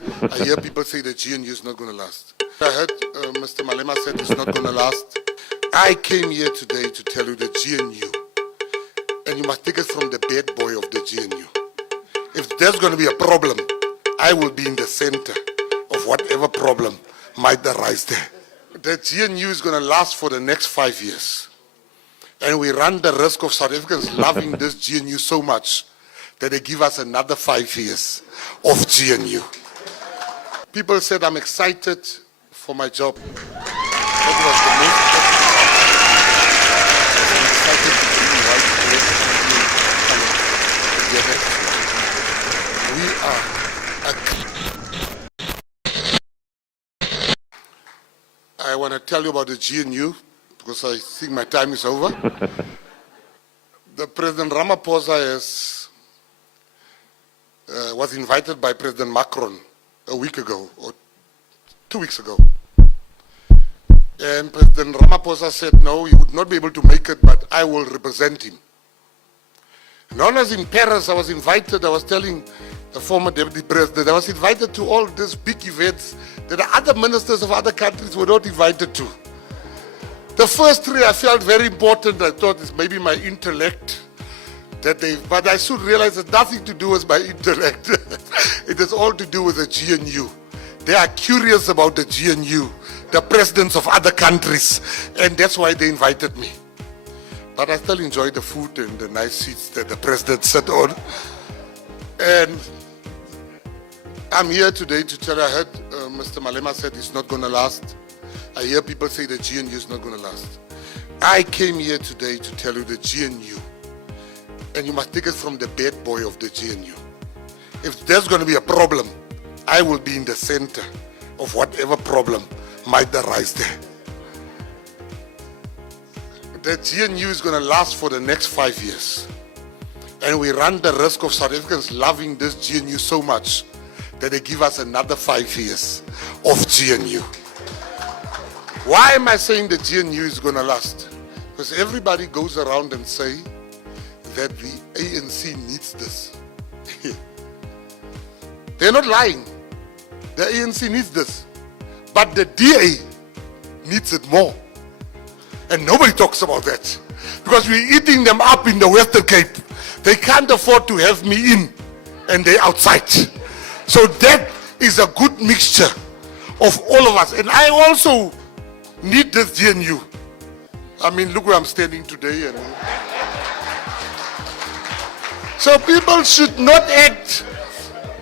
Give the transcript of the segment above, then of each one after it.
I hear people say the GNU is not going to last. I heard Mr. Malema said it's not going to last. I came here today to tell you the GNU, and you must take it from the bad boy of the GNU. If there's going to be a problem, I will be in the center of whatever problem might arise there. The GNU is going to last for the next 5 years. And we run the risk of South Africans loving this GNU so much that they give us another 5 years of GNU. People said I'm excited for my job. That was the most excited to bring white together. I want to tell you about the GNU because I think my time is over. The President Ramaphosa was invited by President Macron a week ago or 2 weeks ago. And President Ramaphosa said no, he would not be able to make it, but I will represent him. And when I was in Paris, I was invited, I was telling the former deputy president, I was invited to all these big events that the other ministers of other countries were not invited to. The first three I felt very important. I thought it's maybe my intellect but I soon realized it's nothing to do with my intellect. It is all to do with the GNU. They are curious about the GNU, the presidents of other countries, and that's why they invited me. But I still enjoy the food and the nice seats that the president sat on. And I'm here today to tell you, I heard Mr. Malema said it's not going to last. I hear people say the GNU is not going to last. I came here today to tell you the GNU, and you must take it from the bad boy of the GNU. If there's going to be a problem, I will be in the center of whatever problem might arise there. The GNU is going to last for the next 5 years. And we run the risk of South Africans loving this GNU so much that they give us another 5 years of GNU. Why am I saying the GNU is going to last? Because everybody goes around and say that the ANC needs this. They're not lying. The ANC needs this. But the DA needs it more. And nobody talks about that. Because we're eating them up in the Western Cape. They can't afford to have me in and they're outside. So that is a good mixture of all of us. And I also need this GNU. I mean, look where I'm standing today. And so people should not act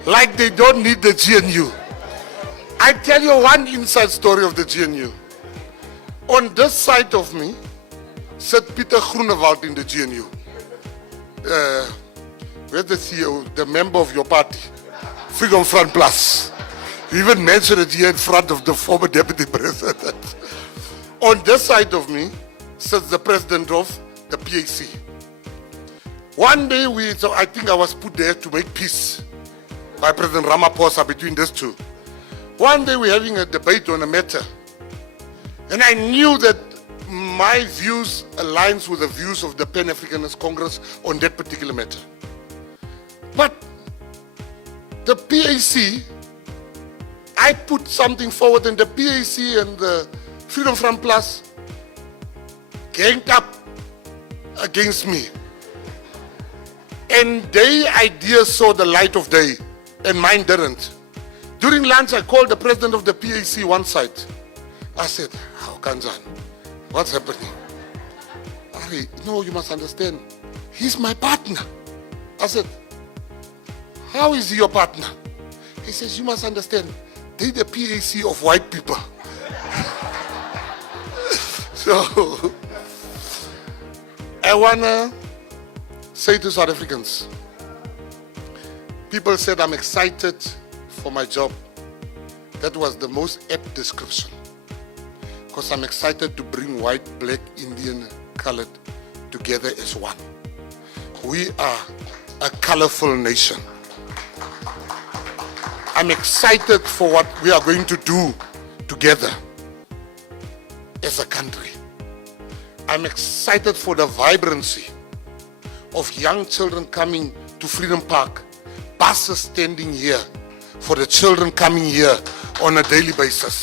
like they don't need the GNU. I tell you one inside story of the GNU. On this side of me sat Peter Groenewald in the GNU. Where's the CEO, the member of your party? Freedom Front Plus. You even mentioned it here in front of the former deputy president. On this side of me sits the president of the PAC. One day so I think I was put there to make peace by President Ramaphosa between these two. One day we're having a debate on a matter. And I knew that my views aligns with the views of the Pan-Africanist Congress on that particular matter. But the PAC, I put something forward and the PAC and the Freedom Front Plus ganged up against me. And their ideas saw the light of day and mine didn't. During lunch, I called the president of the PAC one side. I said, "How Kanjan? What's happening?" Ari, no, you must understand. He's my partner. I said, "How is he your partner?" He says, "You must understand. They're the PAC of white people." So, I want to say to South Africans, people said I'm excited for my job. That was the most apt description. Because I'm excited to bring white, black, Indian, colored together as one. We are a colorful nation. I'm excited for what we are going to do together as a country. I'm excited for the vibrancy of young children coming to Freedom Park, buses standing here for the children coming here on a daily basis.